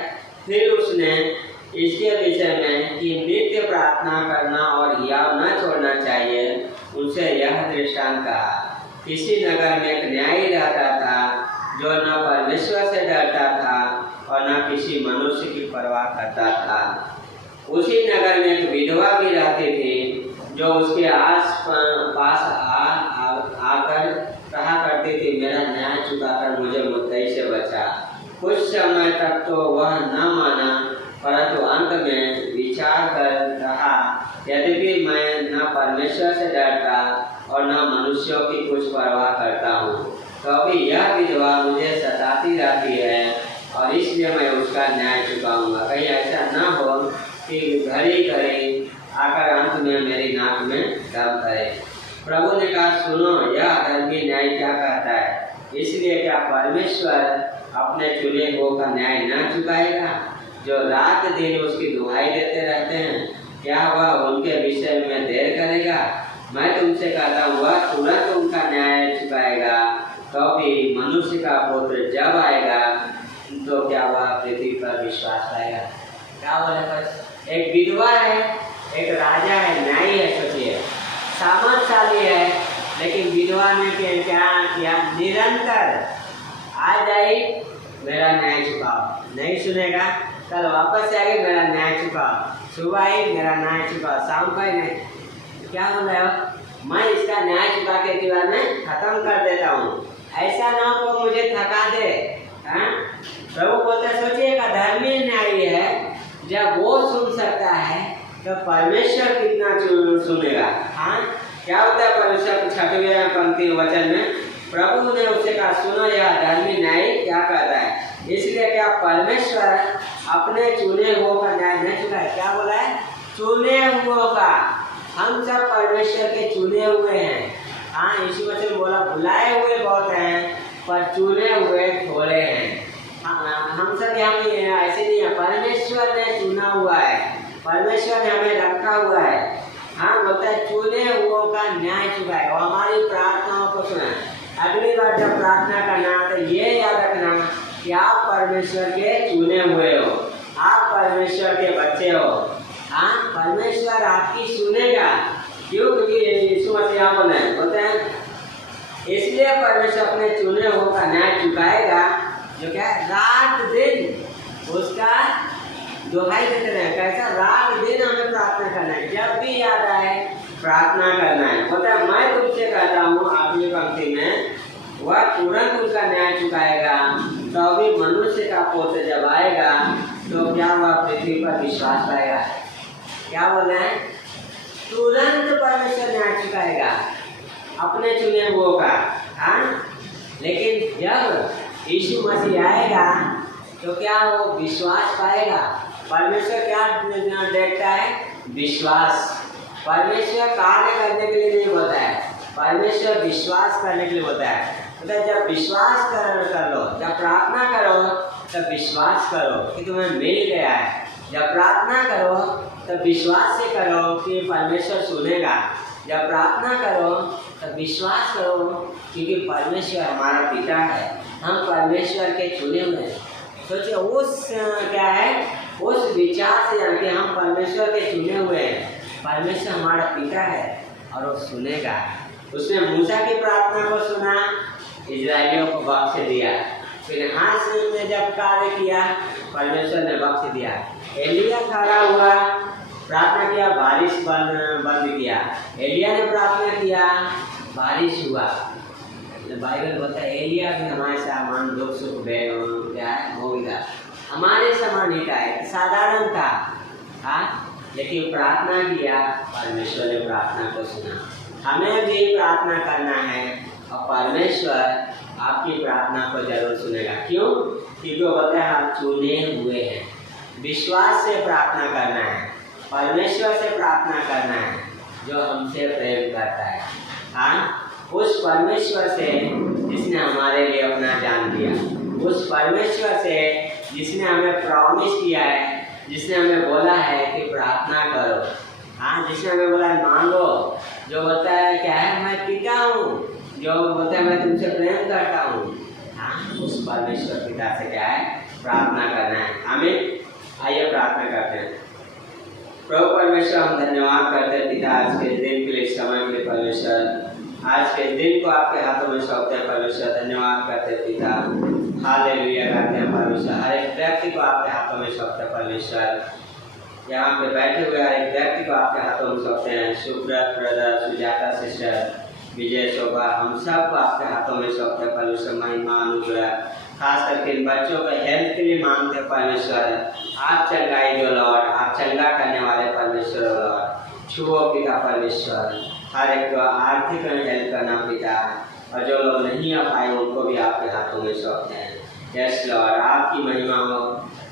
फिर उसने इसके विषय में कि नित्य प्रार्थना करना और हियाव न छोड़ना चाहिए उनसे यह दृष्टांत कहा। किसी नगर में एक न्यायी रहता था जो न परमेश्वर से डरता था और न किसी मनुष्य की परवाह करता था। उसी नगर में एक विधवा भी रहती थी जो उसके पास आकर कहा करती थी, मेरा न्याय चुकाकर मुझे मुद्दई से बचा। कुछ समय तक तो वह न माना, परंतु अंत में विचार कर रहा, यद्यपि मैं न परमेश्वर से डरता और न मनुष्यों की कुछ परवाह करता हूँ, तो अभी यह विधवा मुझे सताती रहती है और इसलिए मैं उसका न्याय चुकाऊंगा। कहीं ऐसा न हो कि घड़ी घड़ी आकर अंत में मेरी नाक में दम करे। प्रभु ने कहा, सुनो यह धर्मी न्याय क्या कहता है। इसलिए क्या परमेश्वर अपने चुने हुओं का न्याय न चुकाएगा जो रात दिन उसकी दुहाई देते रहते हैं? क्या वह उनके विषय में देर करेगा? मैं तुमसे कहता हूँ वह तुरंत उनका न्याय चुकाएगा। तो भी मनुष्य का पुत्र जब आएगा तो क्या वह पृथ्वी पर विश्वास पाएगा? क्या बोले? बस एक विधवा है, एक राजा है, न्यायी है। सोचिए सामर्थशाली है, लेकिन विधवा ने क्या किया, निरंतर आज आई मेरा न्याय चुकाओ, नहीं सुनेगा कल वापस आएगी मेरा न्याय चुकाओ, सुबह आई मेरा न्याय चुकाओ, शाम को ही नहीं। क्या बोल रहे हो? मैं इसका न्याय चुका के जीवन में खत्म कर देता हूँ, ऐसा ना हो मुझे थका दे। प्रभु बोलते सोचिए का धर्मी न्यायी है, जब वो सुन सकता है तो परमेश्वर कितना सुनेगा। हाँ, क्या होता है परमेश्वर 6वें पंक्ति वचन में प्रभु ने उससे कहा, सुनो यह धर्मी न्यायी क्या कहता है। इसलिए क्या परमेश्वर अपने चुने हुओं का न्याय नहीं चुका है? क्या बोला है? चुने हुओं का। हम सब परमेश्वर के चुने हुए हैं। हाँ, इसी वचन बोला बुलाए हुए बहुत हैं पर चुने हुए थोड़े हैं। हम सब यहाँ ऐसे नहीं है, परमेश्वर ने चुना हुआ है, परमेश्वर ने हमें रखा हुआ है। हाँ, बोलता है चुने हुओं का न्याय चुकाएगा, वो हमारी प्रार्थनाओं को सुना। अगली बार जब प्रार्थना करना तो ये याद रखना कि आप परमेश्वर के चुने हुए हो, आप परमेश्वर के बच्चे हो। हाँ, परमेश्वर आपकी सुनेगा। क्यों? क्योंकि यीशु मसीह आप बोलते हैं इसलिए परमेश्वर अपने चुने हुओं का न्याय चुकाएगा जो क्या है रात दिन उसका दुहाई देते रहे। कैसा रात दिन हमें प्रार्थना करना है, जब भी याद आए प्रार्थना करना है। पता है मैं तुमसे कहता हूँ अगली पंक्ति में, वह तुरंत उनका न्याय चुकाएगा। तो अभी मनुष्य का पुत्र जब आएगा तो क्या वह पृथ्वी पर विश्वास पाएगा? क्या बोल रहे हैं? तुरंत परमेश्वर न्याय चुकाएगा अपने चुने हुओं का। हाँ, लेकिन जब यीशु मसीह आएगा तो क्या वो विश्वास पाएगा? परमेश्वर क्या देखता है? विश्वास। परमेश्वर कार्य करने के लिए नहीं होता है, परमेश्वर विश्वास करने के लिए होता है। मतलब जब विश्वास कर लो, जब प्रार्थना करो तब विश्वास करो कि तुम्हें मिल गया है। जब प्रार्थना करो तब विश्वास से करो कि परमेश्वर सुनेगा। जब प्रार्थना करो तब विश्वास करो क्योंकि परमेश्वर हमारा पिता है, हम परमेश्वर के चुने हुए हैं। सोचिए उस क्या है, उस विचार से जान के हम परमेश्वर के चुने हुए हैं, परमेश्वर हमारा पिता है और वो सुनेगा। उसने मूसा की प्रार्थना को सुना, इजराइलियों को बख्श दिया। फिर हाथ ने जब कार्य किया परमेश्वर ने बख्श दिया। एलिया खड़ा हुआ, प्रार्थना किया, बारिश बंद किया। एलिया ने प्रार्थना किया, बारिश हुआ। बाइबल बोलता है एलिया भी हमारे सामान दुख सुख क्या होगा, हमारे समान ही का है, साधारण था। हाँ, लेकिन प्रार्थना किया, परमेश्वर ने प्रार्थना को सुना। हमें भी प्रार्थना करना है और परमेश्वर आपकी प्रार्थना को जरूर सुनेगा। क्यों? क्योंकि वो बोलते हैं आप चुने हुए हैं। विश्वास से प्रार्थना करना है, परमेश्वर से प्रार्थना करना है जो हमसे प्रेम करता है। हाँ, उस परमेश्वर से जिसने हमारे लिए अपना जान दिया, उस परमेश्वर से जिसने हमें प्रॉमिस किया है, जिसने हमें बोला है कि प्रार्थना करो। हाँ, जिसने हमें बोला मांगो, जो बोलता है क्या है, मैं पिता हूँ, जो बोलता है मैं तुमसे प्रेम करता हूँ। हाँ, उस परमेश्वर पिता से क्या है, प्रार्थना करना है। हमें आइए प्रार्थना करते हैं। प्रभु परमेश्वर, हम धन्यवाद करते हैं पिता आज के दिन के लिए, समय के लिए। परमेश्वर आज के दिन को आपके हाथों में सौंपते हैं परमेश्वर। धन्यवाद करते हैं पिता, हालेलुया करते हैं परमेश्वर। हर एक व्यक्ति को आपके हाथों में सौंपते हैं परमेश्वर। यहाँ पे बैठे हुए हर एक व्यक्ति को आपके हाथों में सौंपते हैं। सुब्रत ब्रदर, सुजाता सिस्टर, विजय शोभा, हम सबको आपके हाथों में सौंपते हैं परमेश्वर। महिमा अनुग्रह खास करके इन बच्चों के हेल्थ के लिए मांगते हैं परमेश्वर। आप चंगाई दो लॉर्ड, आप चंगा करने वाले परमेश्वर लॉर्ड। छुओ पिता परमेश्वर, हर एक को आर्थिक हेल्प करना पिता, और जो लोग नहीं आ पाए उनको भी आपके हाथों में सौंपते हैं। यस लॉर्ड, आपकी महिमा हो।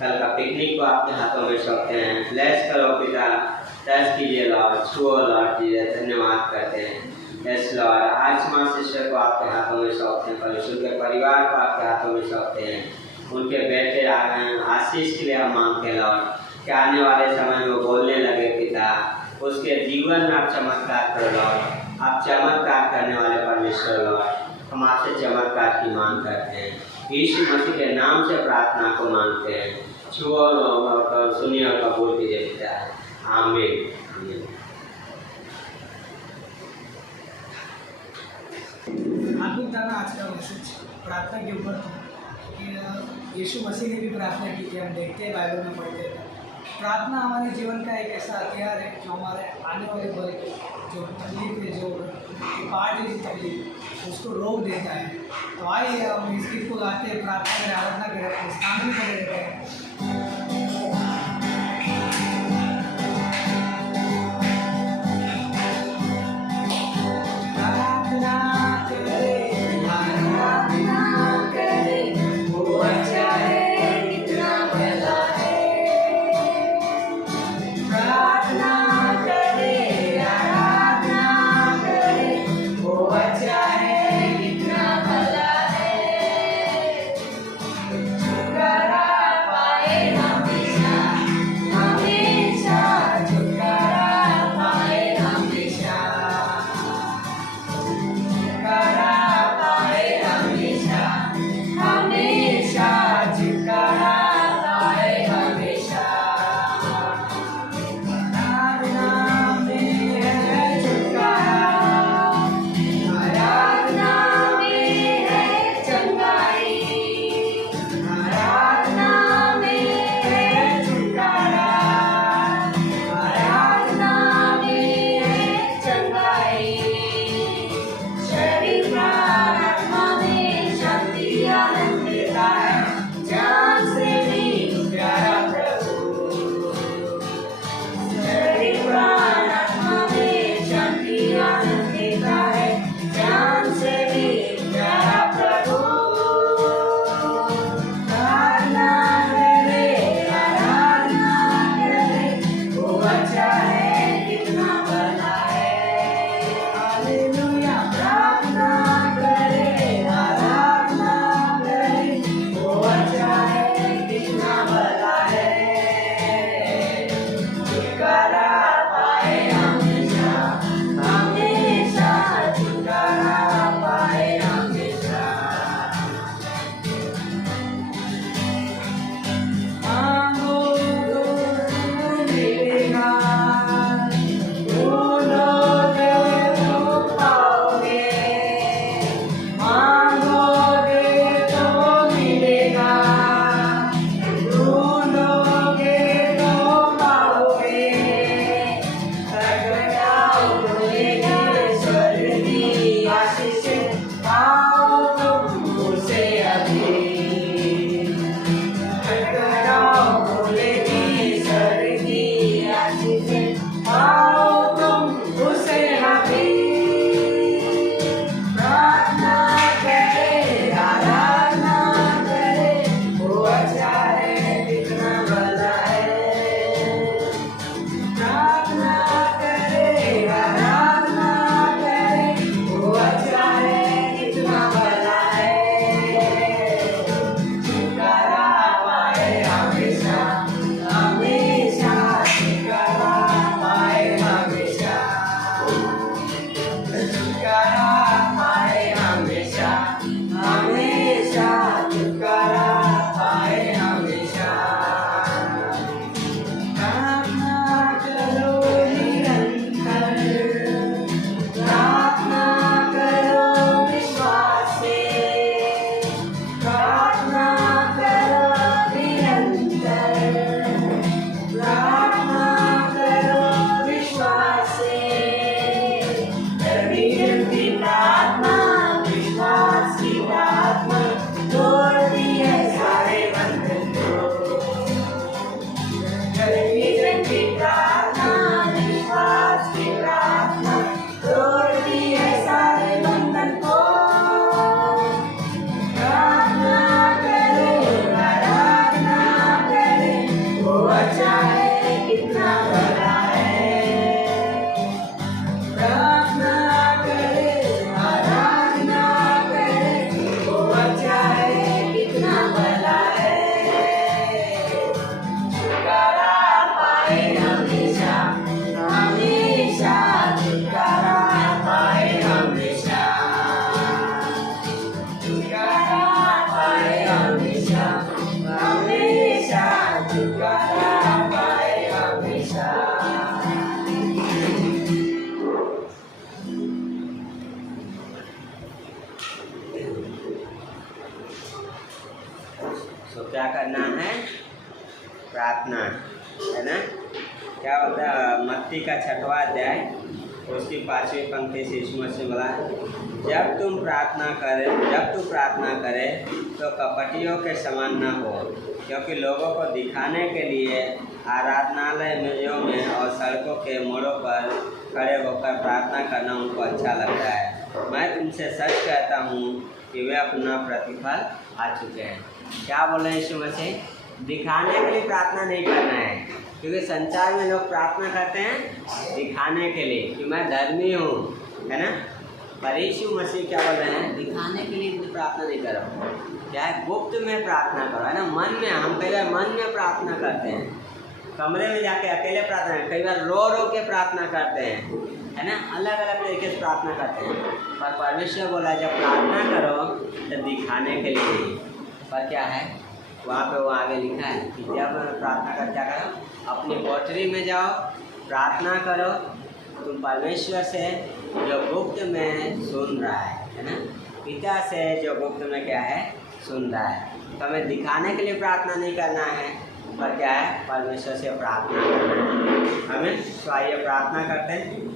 कल का पिकनिक को आपके हाथों में सौंपते हैं। ब्लेस करो पिता, टच कीजिए लॉर्ड, छुओ लॉर्ड जी, धन्यवाद करते हैं। यस लॉर्ड, आज माँ सिस्टर को आपके हाथों में सौंपते हैं परमेश्वर, के परिवार को आपके हाथों में सौंपते हैं। उनके बेटे आशीष के लिए हम मांगते हैं लॉर्ड कि आने वाले समय में वो बोलने लगे पिता, उसके जीवन में आप चमत्कार करो लॉर्ड। आप चमत्कार करने वाले परमेश्वर लॉर्ड, हम आपसे चमत्कार की मांग करते हैं। यीशु मसीह के नाम से प्रार्थना को मांगते हैं। छुओ और सुनिए और कबूल कीजिए पिता, आमीन आमीन। आखिर था ना आज का मैसेज प्रार्थना के ऊपर था कि यीशु मसीह ने भी प्रार्थना की थी। हम देखते हैं बाइबल में पढ़ते हैं, प्रार्थना हमारे जीवन का एक ऐसा हथियार है जो हमारे आने वाले पल जो तकलीफ है, जो पार्ट है तकलीफ, उसको रोक देता है। तो आइए हम इस गीत को गाते हैं, प्रार्थना में आराधना करें, स्थान भी करे रहते हैं। करा पाए मसीह का 6वां अध्याय उसकी 5वीं पंक्ति से यीशु मसीह बोला, जब तू प्रार्थना करे तो कपटियों के समान न हो, क्योंकि लोगों को दिखाने के लिए आराधनालयों में और सड़कों के मोड़ों पर खड़े होकर प्रार्थना करना उनको अच्छा लगता है। मैं तुमसे सच कहता हूँ कि वे अपना प्रतिफल आ चुके हैं। क्या बोल रहे हैं यीशु मसीह? दिखाने के लिए प्रार्थना नहीं करना है, क्योंकि संसार में लोग प्रार्थना करते हैं दिखाने के लिए कि मैं धर्मी हूँ, है ना। पर यीशु मसीह क्या बोल रहे हैं? दिखाने के लिए प्रार्थना नहीं करो, क्या है, गुप्त में प्रार्थना करो, है ना। मन में, हम कई बार मन में प्रार्थना करते हैं, कमरे में जाके अकेले प्रार्थना, कई बार रो के प्रार्थना करते हैं, है ना। अलग अलग तरीके से प्रार्थना करते हैं। पर परमेश्वर बोला जब प्रार्थना करो तो दिखाने के लिए नहीं। पर क्या है वहाँ पे वो आगे लिखा है कि जब प्रार्थना कर क्या करो, अपनी कोठरी में जाओ, प्रार्थना करो, तुम परमेश्वर से जो गुप्त में सुन रहा है ना, पिता से जो गुप्त में क्या है सुन रहा है। तो हमें दिखाने के लिए प्रार्थना नहीं करना है, पर क्या है परमेश्वर से प्रार्थना करना है हमें। तो आइए प्रार्थना करते हैं।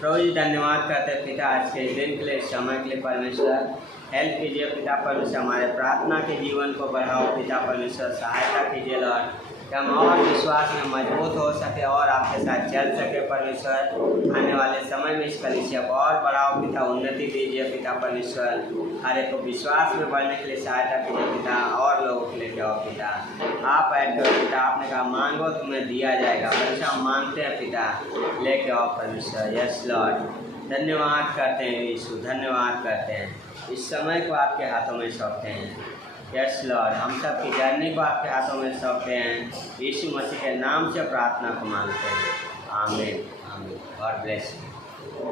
प्रभु जी धन्यवाद करते हैं पिता आज के दिन के लिए, समय के लिए। परमेश्वर हेल्प कीजिए पिता परमेश्वर, हमारे प्रार्थना के जीवन को बढ़ाओ पिता परमेश्वर, सहायता कीजिए लॉर्ड, कि हम और विश्वास में मजबूत हो सके और आपके साथ चल सके परमेश्वर। आने वाले समय में इस कलीसिया को और बढ़ाओ पिता, उन्नति दीजिए पिता परमेश्वर, हर एक को विश्वास में बढ़ने के लिए सहायता कीजिए पिता, और लोगों के लिए जाओ पिता। आप ऐड करो पिता, आपने कहा मांगो तुम्हें दिया जाएगा परमेश्वर, हम मांगते हैं पिता, लेके आओ परमेश्वर। यस लॉर्ड, धन्यवाद करते हैं यीशु, धन्यवाद करते हैं। इस समय को आपके हाथों में सौंपते हैं। यस लॉर्ड, हम सब की जर्नी को आपके हाथों में सौंपते हैं। यीशु मसीह के नाम से प्रार्थना को मांगते हैं। आमीन आमीन। God bless you.